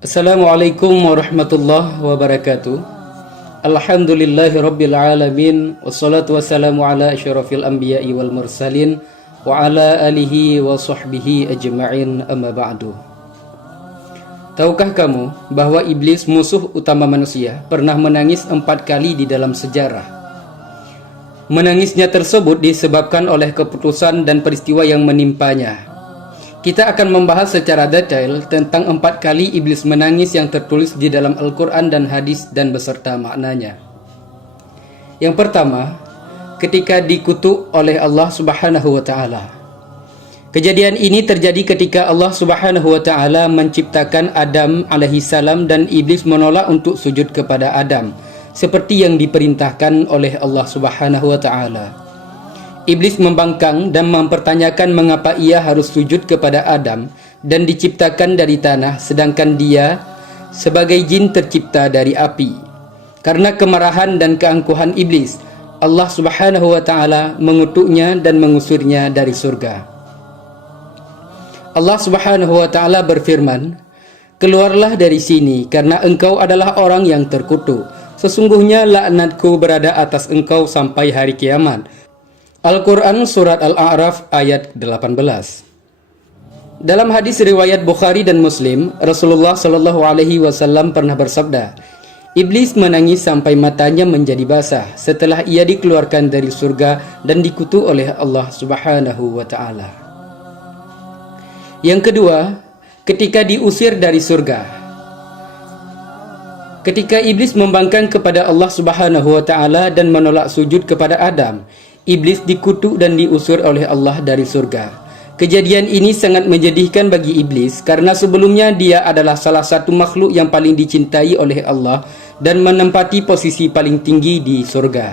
Assalamualaikum warahmatullahi wabarakatuh. Alhamdulillahi rabbil alamin. Wassalatu wassalamu ala asyrafil anbiya'i wal mursalin wa ala alihi wa sahbihi ajma'in, amma ba'du. Tahukah kamu bahwa iblis, musuh utama manusia, pernah menangis 4 kali di dalam sejarah? Menangisnya tersebut disebabkan oleh keputusan dan peristiwa yang menimpanya. Kita akan membahas secara detail tentang 4 kali iblis menangis yang tertulis di dalam Al-Quran dan hadis dan beserta maknanya. Yang pertama, ketika dikutuk oleh Allah Subhanahu wa Ta'ala. Kejadian ini terjadi ketika Allah Subhanahu wa Ta'ala menciptakan Adam alaihissalam dan iblis menolak untuk sujud kepada Adam, seperti yang diperintahkan oleh Allah Subhanahu wa Ta'ala. Iblis membangkang dan mempertanyakan mengapa ia harus sujud kepada Adam dan diciptakan dari tanah, sedangkan dia sebagai jin tercipta dari api. Karena kemarahan dan keangkuhan iblis, Allah Subhanahu wa Ta'ala mengutuknya dan mengusirnya dari surga. Allah Subhanahu wa Ta'ala berfirman, "Keluarlah dari sini karena engkau adalah orang yang terkutuk. Sesungguhnya laknatku berada atas engkau sampai hari kiamat." Al-Quran Surat Al-A'raf ayat 18. Dalam hadis riwayat Bukhari dan Muslim, Rasulullah SAW pernah bersabda, "Iblis menangis sampai matanya menjadi basah setelah ia dikeluarkan dari surga dan dikutuk oleh Allah Subhanahu wa Ta'ala." Yang kedua, ketika diusir dari surga. Ketika iblis membangkang kepada Allah Subhanahu wa Ta'ala dan menolak sujud kepada Adam, iblis dikutuk dan diusir oleh Allah dari surga. Kejadian ini sangat menyedihkan bagi iblis karena sebelumnya dia adalah salah satu makhluk yang paling dicintai oleh Allah dan menempati posisi paling tinggi di surga.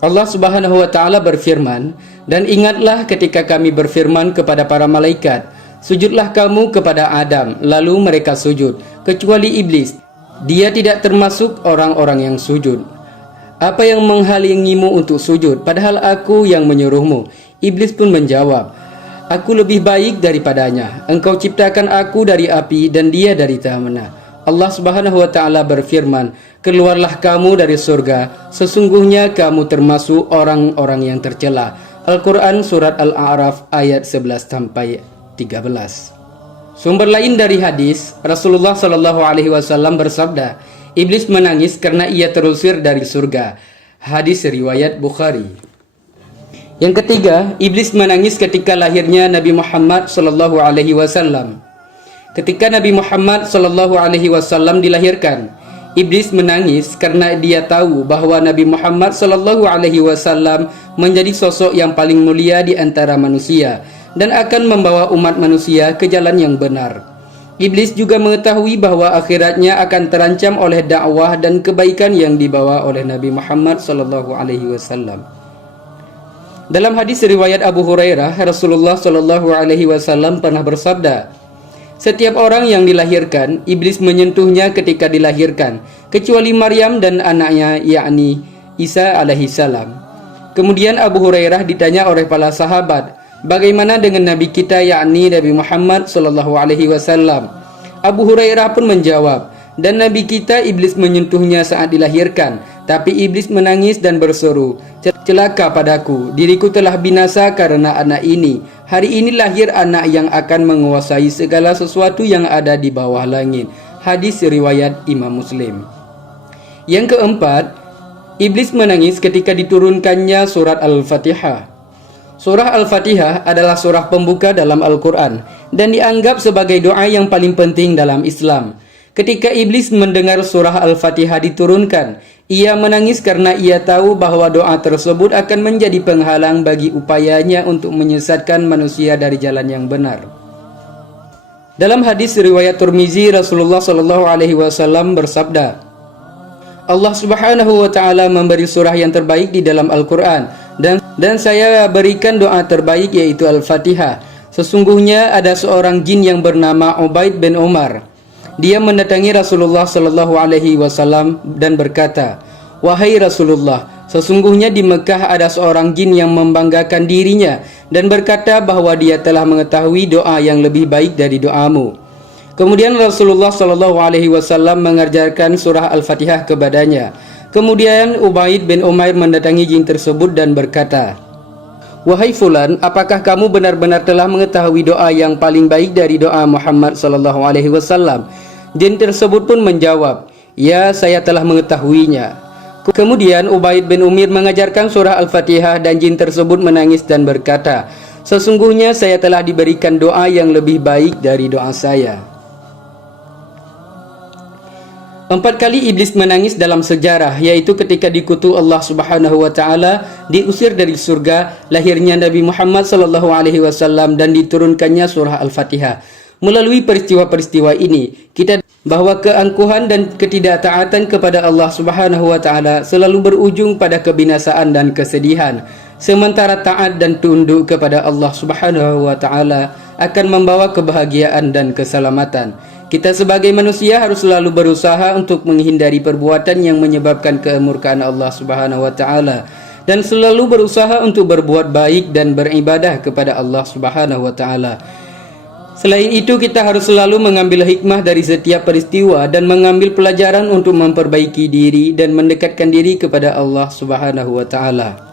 Allah Subhanahu wa Ta'ala berfirman, "Dan ingatlah ketika kami berfirman kepada para malaikat, sujudlah kamu kepada Adam, lalu mereka sujud, kecuali iblis. Dia tidak termasuk orang-orang yang sujud. Apa yang menghalangimu untuk sujud, padahal aku yang menyuruhmu?" Iblis pun menjawab, "Aku lebih baik daripadanya. Engkau ciptakan aku dari api dan dia dari tanah." Allah Subhanahu wa Ta'ala berfirman, "Keluarlah kamu dari surga. Sesungguhnya kamu termasuk orang-orang yang tercela." Al-Quran Surat Al-A'raf ayat 11-13. Sumber lain dari hadis, Rasulullah SAW bersabda, "Iblis menangis karena ia terusir dari surga." Hadis riwayat Bukhari. Yang ketiga, iblis menangis ketika lahirnya Nabi Muhammad SAW. Ketika Nabi Muhammad SAW dilahirkan, iblis menangis karena dia tahu bahwa Nabi Muhammad SAW menjadi sosok yang paling mulia di antara manusia dan akan membawa umat manusia ke jalan yang benar. Iblis juga mengetahui bahwa akhiratnya akan terancam oleh dakwah dan kebaikan yang dibawa oleh Nabi Muhammad SAW. Dalam hadis riwayat Abu Hurairah, Rasulullah SAW pernah bersabda, "Setiap orang yang dilahirkan, iblis menyentuhnya ketika dilahirkan, kecuali Maryam dan anaknya, yakni Isa alaihissalam." Kemudian Abu Hurairah ditanya oleh para sahabat, "Bagaimana dengan Nabi kita, yakni Nabi Muhammad SAW?" Abu Hurairah pun menjawab, "Dan Nabi kita iblis menyentuhnya saat dilahirkan, tapi iblis menangis dan berseru, 'Celaka padaku, diriku telah binasa karena anak ini. Hari ini lahir anak yang akan menguasai segala sesuatu yang ada di bawah langit.'" Hadis riwayat Imam Muslim. Yang keempat, iblis menangis ketika diturunkannya surat Al-Fatihah. Surah Al-Fatihah adalah surah pembuka dalam Al-Quran dan dianggap sebagai doa yang paling penting dalam Islam. Ketika iblis mendengar surah Al-Fatihah diturunkan, ia menangis karena ia tahu bahwa doa tersebut akan menjadi penghalang bagi upayanya untuk menyesatkan manusia dari jalan yang benar. Dalam hadis riwayat Tirmizi, Rasulullah SAW bersabda, "Allah Subhanahu wa Ta'ala memberi surah yang terbaik di dalam Al-Quran dan saya berikan doa terbaik, yaitu Al-Fatihah. Sesungguhnya ada seorang jin yang bernama Ubaid bin Umar. Dia mendatangi Rasulullah SAW dan berkata, 'Wahai Rasulullah, sesungguhnya di Mekah ada seorang jin yang membanggakan dirinya dan berkata bahwa dia telah mengetahui doa yang lebih baik dari doamu. Kemudian Rasulullah Shallallahu Alaihi Wasallam mengajarkan surah Al-Fatihah kepadanya. Kemudian Ubaid bin Umair mendatangi jin tersebut dan berkata, "Wahai Fulan, apakah kamu benar-benar telah mengetahui doa yang paling baik dari doa Muhammad Shallallahu Alaihi Wasallam?" Jin tersebut pun menjawab, "Ya, saya telah mengetahuinya." Kemudian Ubaid bin Umair mengajarkan surah Al-Fatihah dan jin tersebut menangis dan berkata, "Sesungguhnya saya telah diberikan doa yang lebih baik dari doa saya." 4 kali iblis menangis dalam sejarah, yaitu ketika dikutuk Allah Subhanahu wa taala, diusir dari surga, lahirnya Nabi Muhammad sallallahu alaihi wasallam dan diturunkannya surah Al-Fatihah. Melalui peristiwa-peristiwa ini, kita bahwa keangkuhan dan ketidaktaatan kepada Allah Subhanahu wa taala selalu berujung pada kebinasaan dan kesedihan. Sementara taat dan tunduk kepada Allah Subhanahu wa taala akan membawa kebahagiaan dan keselamatan. Kita sebagai manusia harus selalu berusaha untuk menghindari perbuatan yang menyebabkan kemurkaan Allah Subhanahu wa taala dan selalu berusaha untuk berbuat baik dan beribadah kepada Allah Subhanahu wa taala. Selain itu, kita harus selalu mengambil hikmah dari setiap peristiwa dan mengambil pelajaran untuk memperbaiki diri dan mendekatkan diri kepada Allah Subhanahu wa taala.